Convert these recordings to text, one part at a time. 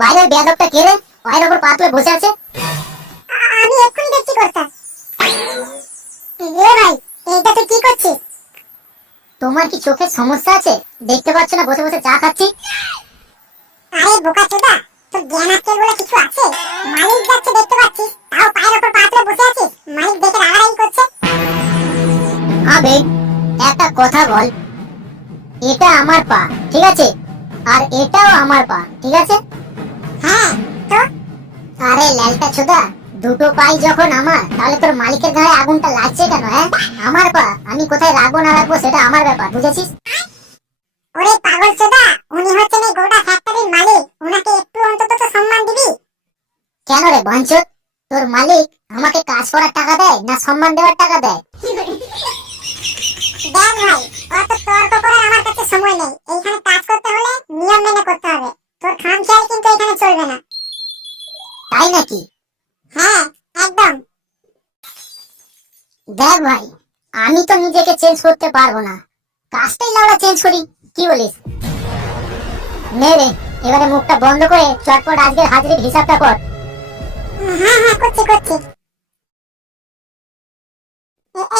বাইরের বেয়াদবটা কে রে? পায়ের উপর পা তুলে বসে আছে। আমি এক্ষুনি দেখছি কর্তা। রে ভাই, এইটা তুই কি করছিস? তোমার কি চোখের সমস্যা আছে? দেখতে পাচ্ছ না বসে বসে চা খাচ্ছি? আরে বোকাচোদা, তোর জ্ঞান আজকের বলে কিছু আছে? মালিক যাচ্ছে দেখতে পাচ্ছিস, তাও পায়ের উপর পা তুলে বসে আছিস। মালিক দেখে রাগারাগি করছে। আবে একটা কথা বল, এটা আমার পা, ঠিক আছে? আর এটাও আমার পা, ঠিক আছে? হ্যাঁ তো আরে ল্যালটা ছোদা, দুটো পাই যখন আমার, তাহলে তোর মালিকের গায়ে আগুনটা লাগছে কেন? হ্যাঁ, আমার পা, আমি কোথায় রাখবো না রাখবো সেটা আমার ব্যাপার, বুঝেছিস? ওরে পাগলচোদা, উনি হচ্ছেন এই গোটা ফ্যাক্টরির মালিক, উনাকে একটু অন্তত তো সম্মান দিবি। কেন রে বাঞ্চোত, তোর মালিক আমাকে কাজ করার টাকা দেয় না সম্মান দেওয়ার টাকা দেয়? দেখ ভাই, অত তর্ক করার আমার কাছে সময় নেই। এইখানে কাজ করতে হলে নিয়ম মেনে করতে হবে। তোর খামখেয়ালি কিন্তু এখানে চলবে না। তাই নাকি? হ্যাঁ, একদম। দেখ ভাই, আমি তো নিজেকে চেঞ্জ করতে পারবো না, কাজটাই লাউড়া চেঞ্জ করি, কি বলিস? নে রে, এবারে মুখটা বন্ধ করে চটপট আজকের হাজিরির হিসাবটা কর। হ্যাঁ হ্যাঁ, করছি করছি।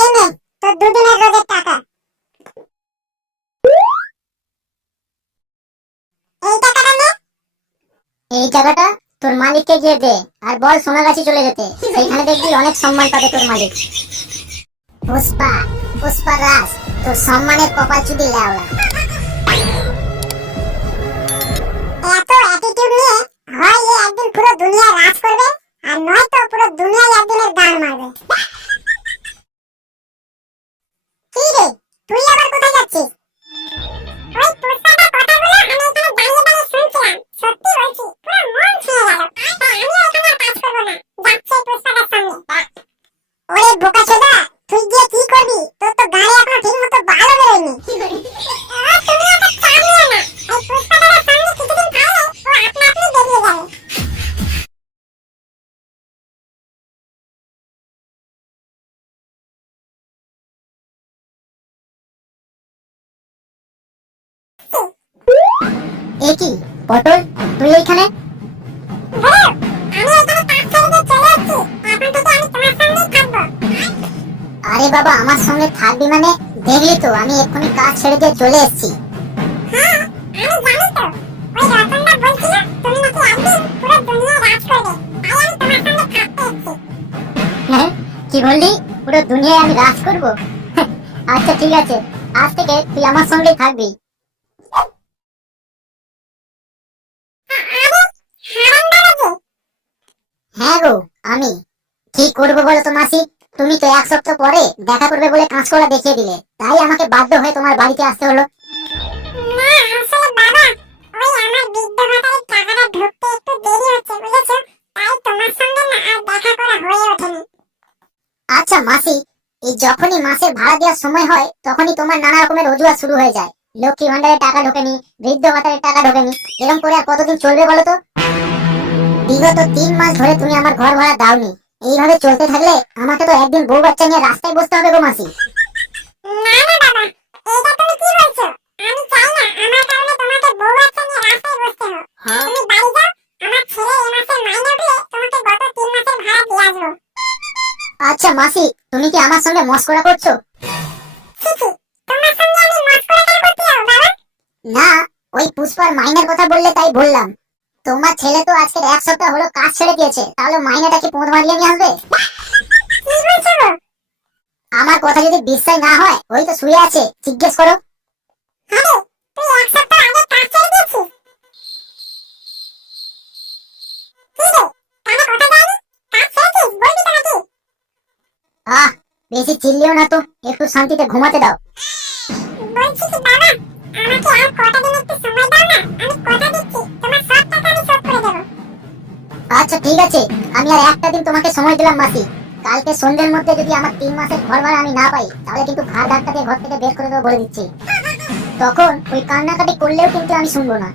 এই নে তোর দুদিনের রোজের টাকা। এই টাকাটা নে। এই টাকাটা তোর মালিককে গিয়ে দে, আর বল সোনাগাছি চলে যেতে, সেইখানে দেখবি অনেক সম্মান পাবে তোর মালিক। পুষ্পা, পুষ্পা রাজ, তোর সম্মানের কপাল চুদি লাউড়া। এত অ্যাটিটিউড নিয়ে হয় এ একদিন পুরো দুনিয়া রাজ করবে, আর নয়তো পুরো দুনিয়ায় একদিনের দাঁড় মারবে। কি রে, তুই আবার কোথায় যাচ্ছিস? ওই পুষ্পাটার কথাগুলো আমি এখানে দাঁড়িয়ে দাঁড়িয়ে শুনছিলাম। সত্যি বলছি, পুরো মন ছুঁয়ে গেল। তাই আমিও এখানে আর কাজ করবো না, যাচ্ছে পুষ্পাটার সঙ্গে। ওরে বোকাচোদা, তুই গিয়ে কি করবি? তোর তো গাড়ি এখনো ঠিক মতো ভালো বেরোয়নি। তুমি এত চাপ নিও না, এই পুষ্পাটার সঙ্গে কিছুদিন থাকলে ও আপনা আপনি বেরিয়ে যাবে। এ কি পটল, তুই এইখানে? ধরো, আমি এখানে কাজ ছেড়ে দিয়ে চলে এসেছি। এখন থেকে আমি তোমার সঙ্গেই থাকবো। আরে বাবা, আমার সঙ্গে থাকবি মানে? দেখলি তো আমি এক্ষুনি কাজ ছেড়ে দিয়ে চলে এসেছি। হ্যাঁ, আমি জানি তো। ওই রতনদা বলছিল তুমি নাকি একদিন পুরো দুনিয়া রাজ করবে, তাই আমি তোমার সঙ্গে থাকতে এসেছি। হ্যাঁ, কি বললি? পুরো দুনিয়ায় আমি রাজ করব? আচ্ছা ঠিক আছে, আজ থেকে তুই আমার সঙ্গেই থাকবি। আরে হারামদা যে। হ্যাঁ গো, আমি কি করবো বলো তো মাসি? তুমি তো এক সপ্তাহ পরে দেখা করবে বলে কাঁচকলা দেখিয়ে দিলে, তাই আমাকে বাধ্য হয়ে তোমার বাড়িতে আসতে হলো। না আসলে বাবা, ওই আমার বৃদ্ধ ভাতারের টাকাটা ঢুকতে একটু দেরি হচ্ছে বুঝেছো, তাই তোমার সঙ্গে না আর দেখা করা হয়ে ওঠেনি। আচ্ছা মাসি, এই যখনই মাসের ভাড়া দেওয়ার সময় হয় তখনই তোমার নানা রকমের অজুহাত শুরু হয়ে যায়। লক্ষ্মী ভান্ডারের টাকা ঢোকেনি, বৃদ্ধ ভাতারের টাকা ঢোকেনি, এরকম করে আর কতদিন চলবে বলো তো? বিগত 3 মাস ধরে তুমি আমার ঘর ভাড়া দাওনি, এইভাবে চলতে থাকলে আমাকে তো একদিন বউ বাচ্চা নিয়ে রাস্তায় বসতে হবে গো মাসি। না না বাবা, এটা তুমি কি বলছো? আমি চাই না আমার কারণে তোমাকে বউ বাচ্চা নিয়ে রাস্তায় বসতে হোক। তুমি বাড়ি যাও, আমার ছেলে এই মাসে মাইনে উঠলে তোমাকে গত 3 মাসের ভাড়া দিয়ে আসবো। আচ্ছা মাসি, তুমি কি আমার সঙ্গে মস্করা করছো? ছি ছি, তোমার সঙ্গে আমি মস্করা কেন করতে যাবো বাবা? না, ওই পুষ্পার মাইনের কথা বললে তাই বললাম। তোমার ছেলে তো আজকে 1 সপ্তাহ হলো কাজ ছেড়ে দিয়েছে, তাহলে মাইনেটা কি পোঁত মারিয়ে নিয়ে আসবে? কি বলছো গো? আমার কথা যদি বিশ্বাস না হয়, ওই তো শুয়ে আছে, জিজ্ঞেস করো। আরে তুই 1 সপ্তাহ আগে কাজ ছেড়ে দিয়েছিস? কি রে, কানে কথা যায়নি? কাজ ছেড়েছিস বলবি তো নাকি? আহ, বেশি চিল্লিও না তো, একটু শান্তিতে ঘুমাতে দাও। বলছি কি বাবা, আমাকে আর কটা দিন একটু সময় দাও না, আমি কথা দিচ্ছি তোমার সব টাকা আমি শোধ করে দেবো। আচ্ছা ঠিক আছে, আমি আর একটা দিন তোমাকে সময় দিলাম মাসি। কালকে সন্ধ্যের মধ্যে যদি আমার 3 মাসের ঘর ভাড়া আমি না পাই, তাহলে কিন্তু ঘাড় ধাক্কা দিয়ে ঘর থেকে বের করে দেবো বলে দিচ্ছি। তখন ওই কান্নাকাটি করলেও কিন্তু আমি শুনবো না।